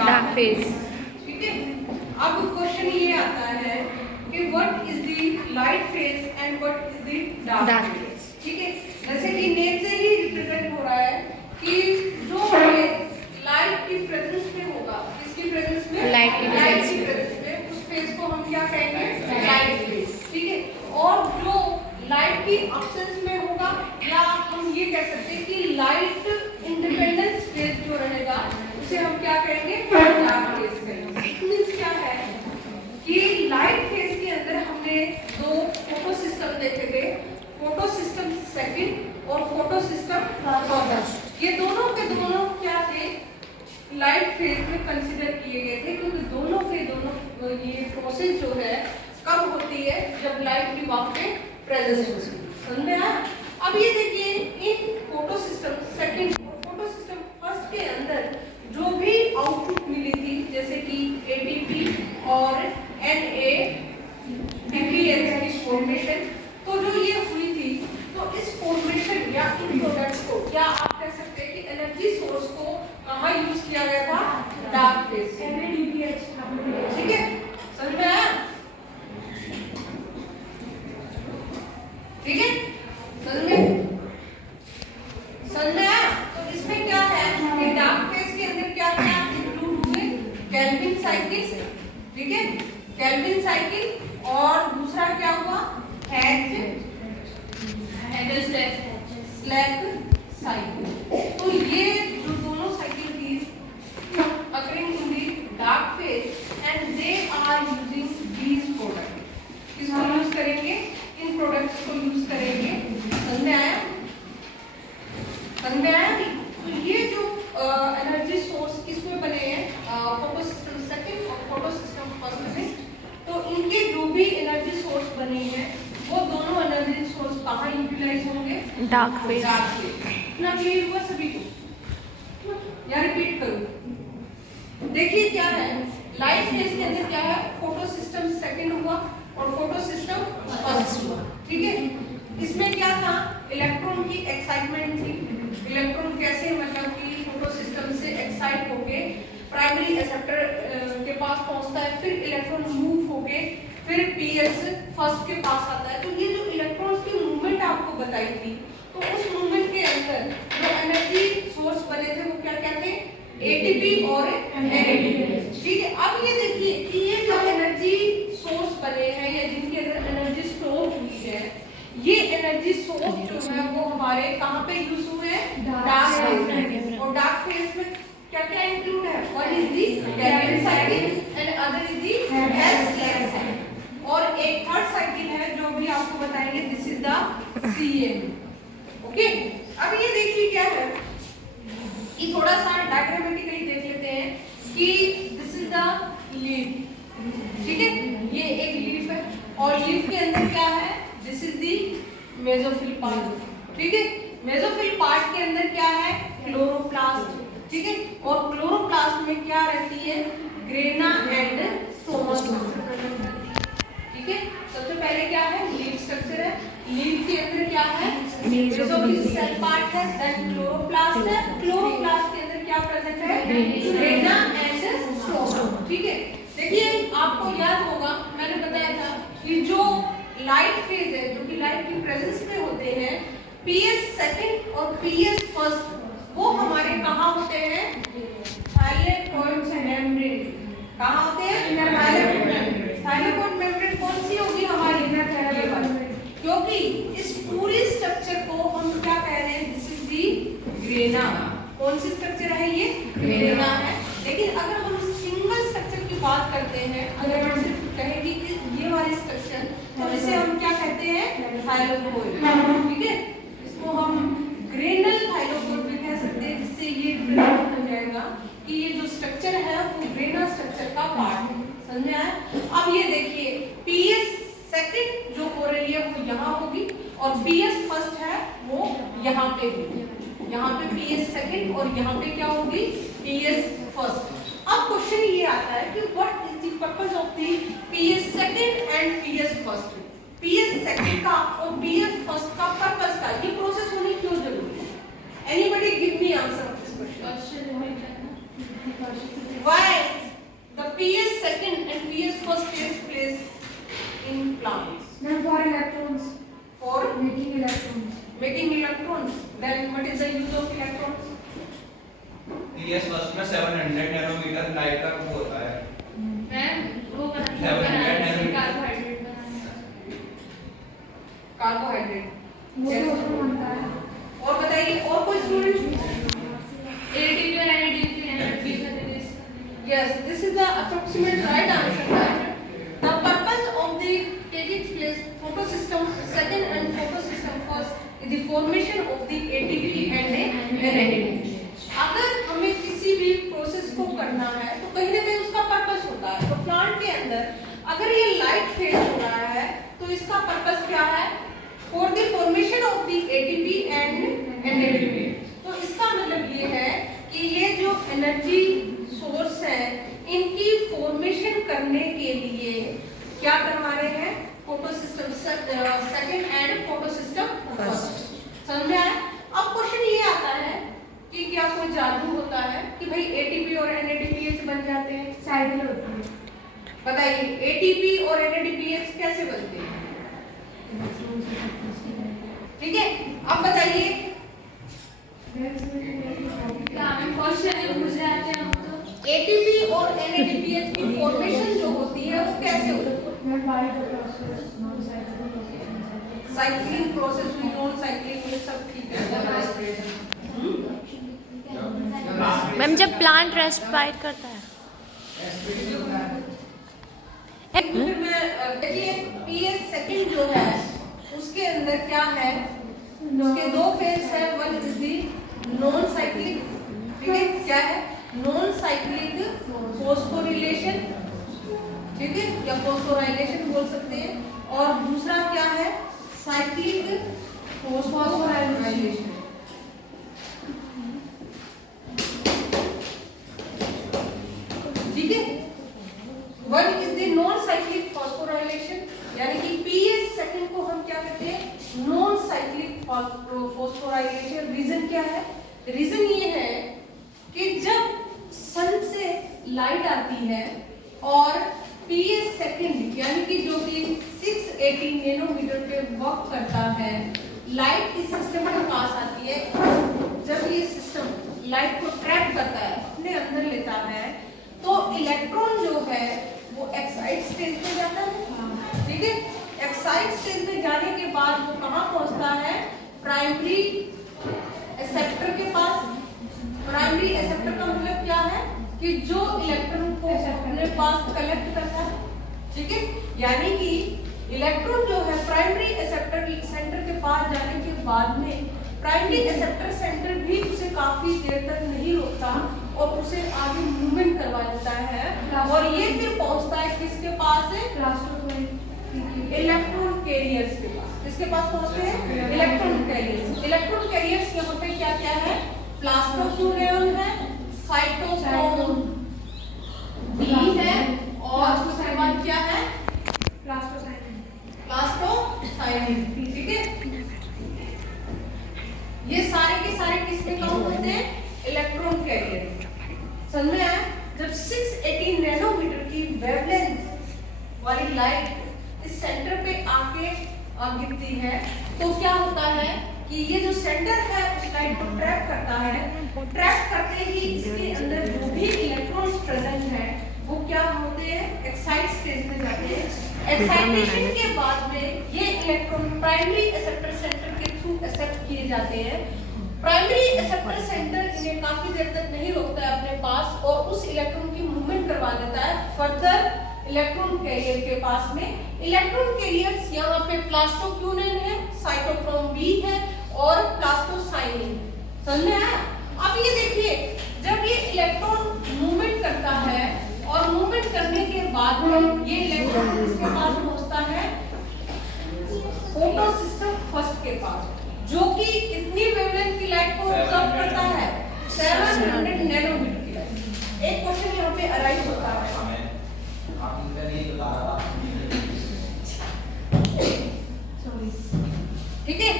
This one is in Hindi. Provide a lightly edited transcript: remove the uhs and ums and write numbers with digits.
Dark phase. ठीक है, अब क्वेश्चन ये आता है कि what is the light phase and what is the dark phase. ठीक है, जैसे कि नेम से ही रिप्रेजेंट हो रहा है कि जो लाइट की प्रेजेंस में होगा, किसकी प्रेजेंस में, लाइट की प्रेजेंस में, उस फेज को हम क्या कहेंगे, लाइट फेज। ठीक है, और जो लाइट की एब्सेंस में होगा, या हम ये कह सकते हैं कि लाइट इंडिपेंडेंस फेज जो रहेगा उसे हम क्या कहेंगे, डार्क फेज कहेंगे। इट मींस क्या है कि लाइट फेज के अंदर हमने दो फोटो सिस्टम देखे थे, फोटो सिस्टम सेकंड और फोटो सिस्टम फर्स्ट। ये दोनों के दोनों क्या थे, लाइट फेज में कंसीडर किए गए थे, क्योंकि दोनों के दोनों ये प्रोसेस जो है कब होती है, जब लाइट की वहां पे प्रेजेंस होती है। समझ में आया? अब ये देखिए, इन फोटो सिस्टम सेकंड और फोटो सिस्टम फर्स्ट के अंदर जो भी आउटपुट मिली थी, जैसे कि एटीपी और NADPH की फॉर्मेशन, तो जो ये हुई थी, तो इस फॉर्मेशन या इन प्रोडक्ट्स को क्या आप कह सकते हैं कि एनर्जी सोर्स को कहाँ यूज किया गया था, डार्क फेज। ठीक है, समझ में आया? ठीक है, समझ में आया? तो इसमें क्या है कि डार्क फेज के अंदर क्या क्या इंक्लूड हुए, केल्विन साइकिल। ठीक है, केल्विन साइकिल, और दूसरा क्या हुआ, स्लैक साइकिल। तो ये जो दोनों साइकिल थी occurring in the dark phase and they are using these product. किसको यूज करेंगे, इन प्रोडक्ट्स को यूज करेंगे। समझ में आया? समझ में आया? तो ये जो एनर्जी सोर्स किसमें बने हैं, फोटो सिस्टम सेकंड और फोटो सिस्टम फर्स्ट में, तो इनके जो भी एनर्जी सोर्स बने हैं वो दोनों एनर्जी सोर्स कहाँ यूटिलाइज होंगे, डार्क फेज। इतना क्लियर हुआ सभी को, या रिपीट करूं? देखिए क्या है, लाइट फेज के अंदर क्या है, फोटो सिस्टम सेकंड हुआ और फोटो सिस्टम फर्स्ट हुआ। ठीक है, इसमें क्या था, इलेक्ट्रॉन की एक्साइटमेंट थी। इलेक्ट्रॉन कैसे, मतलब कि फोटो सिस्टम से एक्साइट होके प्राइमरी एक्सेप्टर के पास पहुंचता है, फिर इलेक्ट्रॉन मूव होके फिर पीएस फर्स्ट के पास आता है। तो ये जो इलेक्ट्रॉन्स की मूवमेंट आपको बताई थी, तो उस मूवमेंट के अंदर जो एनर्जी सोर्स बने थे वो क्या क्या थे, एटीपी और NADPH। ठीक है, अब ये देखिए कि ये जो एनर्जी सोर्स बने हैं या जिनके अंदर एनर्जी स्टोर हुई है, ये एनर्जी सोर्स जो है वो हमारे कहाँ पे यूज हुए हैं, डार्क फेज में। और डार्क फेज में क्या क्या इंक्लूड है, one is the Calvin cycle and other is the slack cycle, और एक थर्ड साइकिल है जो भी आपको बताएंगे, this is the CM। Okay, अब ये देखिए क्या है कि थोड़ा सा डायग्रामेटिकली देख लेते हैं कि दिस इज द लीफ। ठीक है, ये एक लीफ है और लीफ के अंदर क्या है, this is the mesophyll part. ठीक है, मेसोफिल पार्ट के अंदर क्या है, क्लोरोप्लास्ट। ठीक है, और क्लोरोप्लास्ट में क्या रहती है, ग्रेना एंड स्टोमा। ठीक है, सबसे पहले क्या है, लीफ स्ट्रक्चर है। लीफ के अंदर क्या है, मेसोफिल सेल पार्ट है, देन क्लोरोप्लास्ट है। क्लोरोप्लास्ट के अंदर क्या प्रेजेंट है, ग्रेना एंड स्टोमा। ठीक है, देखिए आपको याद होगा मैंने बताया था कि जो लाइट फेज है, जो कि लाइट की प्रेजेंस में होते हैं, PS सेकंड और PS फर्स्ट, वो हमारे कहाँ होते हैं, थाइलेकोइड मेम्ब्रेन। कहाँ होते हैं, थाइलेकोइड मेम्ब्रेन। थाइलेकोइड मेम्ब्रेन कौन सी होगी, हमारी इनर थाइलेकोइड, क्योंकि इस पूरी स्ट्रक्चर को हम क्या कह रहे हैं, दिस इज दी ग्रेना। कौन सी स्ट्रक्चर है ये, ग्रेना है। लेकिन अगर हम सिंगल स्ट्रक्चर की बात करते हैं, अगर हम सिर्फ कहेंगे कि ये वाली स्ट्रक्चर, तो इसे हम क्या कहते हैं, थाइलेकोइड। ठीक है, इसको हम ग्रेनल थाइलेकोइड भी कह सकते हैं, जिससे ये रिप्रेजेंट हो जाएगा कि ये जो स्ट्रक्चर है वो ग्रेनल स्ट्रक्चर का पार्ट है। समझ में आया? अब ये देखिए, PS सेकंड जो हो रही है वो यहाँ होगी और PS फर्स्ट है वो यहाँ पे होगी। यहाँ पे PS सेकंड और यहाँ पे क्या होगी, PS फर्स्ट। अब क्वेश्चन ये आता है कि what is the purpose of the PS second and PS first. PS second का और PS फर्स्ट का पर्पस का, ये प्रोसेस होनी क्यों जरूरी है? Anybody give me answer of this question. Why making electrons. Then what is the use of electrons? PS first में 700 नैनोमीटर लाइट का वो होता है। मैम वो 700 नैनोमीटर कार्बोहाइड्रेट बनाना। कार्बोहाइड्रेट। वो तो बनता है। और बताइए और कोई स्टूडेंट? ATP और NADP एनर्जी का release. Yes, this is the approximate right answer. The purpose of the taking place photosystem second and photosystem first is the formation of the ATP and NADP. अगर हमें किसी भी प्रोसेस को करना है तो कहीं ना कहीं उसका पर्पस होता है। तो प्लांट के अंदर अगर ये लाइट फेज हो रहा है तो इसका पर्पस क्या है? For the formation of the ATP and NADP। तो इसका मतलब ये है कि ये जो एनर्जी सोर्स है इनकी फॉर्मेशन करने के लिए क्या करवा रहे हैं? Photosystem second and photosystem first. समझ में आया? अब क्वेश्चन ये आता है कि क्या कोई जादू होता है कि भाई ATP और NADPH बन जाते हैं? साइकिल होती है। बताइए ATP और NADPH कैसे बनते हैं? ठीक है, अब बताइए। क्वेश्चन मुझे आते हैं हम तो ATP और NADPH की फॉर्मेशन जो होती है वो कैसे होती है? साइक्लिंग प्रोसेस हुई, नॉन साइक्लिंग, ये सब ठीक है। मैम जब प्लांट रेस्पायर करता है फिर मैं देखिए PS सेकंड जो है उसके अंदर क्या है? उसके दो फेज है। One is the non cyclic, ठीक है, क्या है? नॉन साइक्लिक फॉस्फोरिलेशन, ठीक है, या फॉस्फोराइलेशन बोल सकते हैं। और दूसरा क्या है? Cyclic phosphorylation. ठीक है, one is the non cyclic phosphorylation, यानी कि PS सेकंड को हम क्या कहते हैं? Non cyclic phosphorylation. रीजन क्या है? रीजन ये है कि जब सन से लाइट आती है और PS सेकंड यानी कि जो कि 680 नैनोमीटर पे वर्क करता है, लाइट इस सिस्टम के पास आती है। जब ये सिस्टम लाइट को ट्रैप करता है, अपने अंदर लेता है, तो इलेक्ट्रॉन जो है वो एक्साइट स्टेज पे जाता है। ठीक है, एक्साइट स्टेज में जाने के बाद वो कहाँ पहुंचता है? प्राइमरी एक्सेप्टर के पास। प्राइमरी एक्सेप्टर का मतलब क्या है? कि जो इलेक्ट्रॉन को अपने पास कलेक्ट करता है। ठीक है, यानी कि इलेक्ट्रॉन जो है प्राइमरी एक्सेप्टर सेंटर के पास जाने के बाद में प्राइमरी एक्सेप्टर सेंटर भी उसे काफी देर तक नहीं रोकता और उसे आगे मूवमेंट करवा देता है। और ये फिर पहुंचता है किसके पास? इलेक्ट्रॉन कैरियर्स के पास। किसके पास पहुंचते हैं? Electron carriers. इलेक्ट्रॉन कैरियर्स यहाँ पे क्या क्या है? प्लास्टोक्यूरेन है, साइटोक्रोम B है, और उसके बाद क्या है? प्लास्टोसाइनिन। ठीक है, ये सारे के सारे किसमें काउंट होते हैं? Electron carrier. समझ में आया? जब 680 नैनोमीटर की वेवलेंथ वाली लाइट इस सेंटर पे आके गिरती है तो क्या होता है कि ये जो सेंटर है उस लाइट को ट्रैप करता है। ट्रैप करते ही इसके अंदर जो भी इलेक्ट्रॉन्स प्रेजेंट है वो क्या होते हैं? एक्साइट स्टेज में जाते हैं। एक्साइटेशन के बाद में ये इलेक्ट्रॉन प्राइमरी एक्सेप्टर सेंटर के थ्रू एक्सेप्ट किए जाते हैं। प्राइमरी एक्सेप्टर सेंटर इन्हें काफी देर तक नहीं रोकता है अपने पास और उस इलेक्ट्रॉन की मूवमेंट करवा देता है फर्दर इलेक्ट्रॉन कैरियर के पास में। इलेक्ट्रॉन कैरियर्स यहाँ पे प्लास्टोक्यूरेन है, साइटोक्रोम B है और प्लास्टोसाइनिन। समझ में आया? अब ये देखिए, जब ये इलेक्ट्रॉन मूवमेंट करता है और मूवमेंट करने के बाद में ये इलेक्ट्रॉन किसके पास पहुंचता है? फोटोसिस्टम फर्स्ट के पास, जो कि कितनी वेवलेंथ की लाइट को ऑब्जर्व करता है? 700 नैनोमीटर की लाइट। एक क्वेश्चन यहाँ पे अराइज होता है। ठीक है,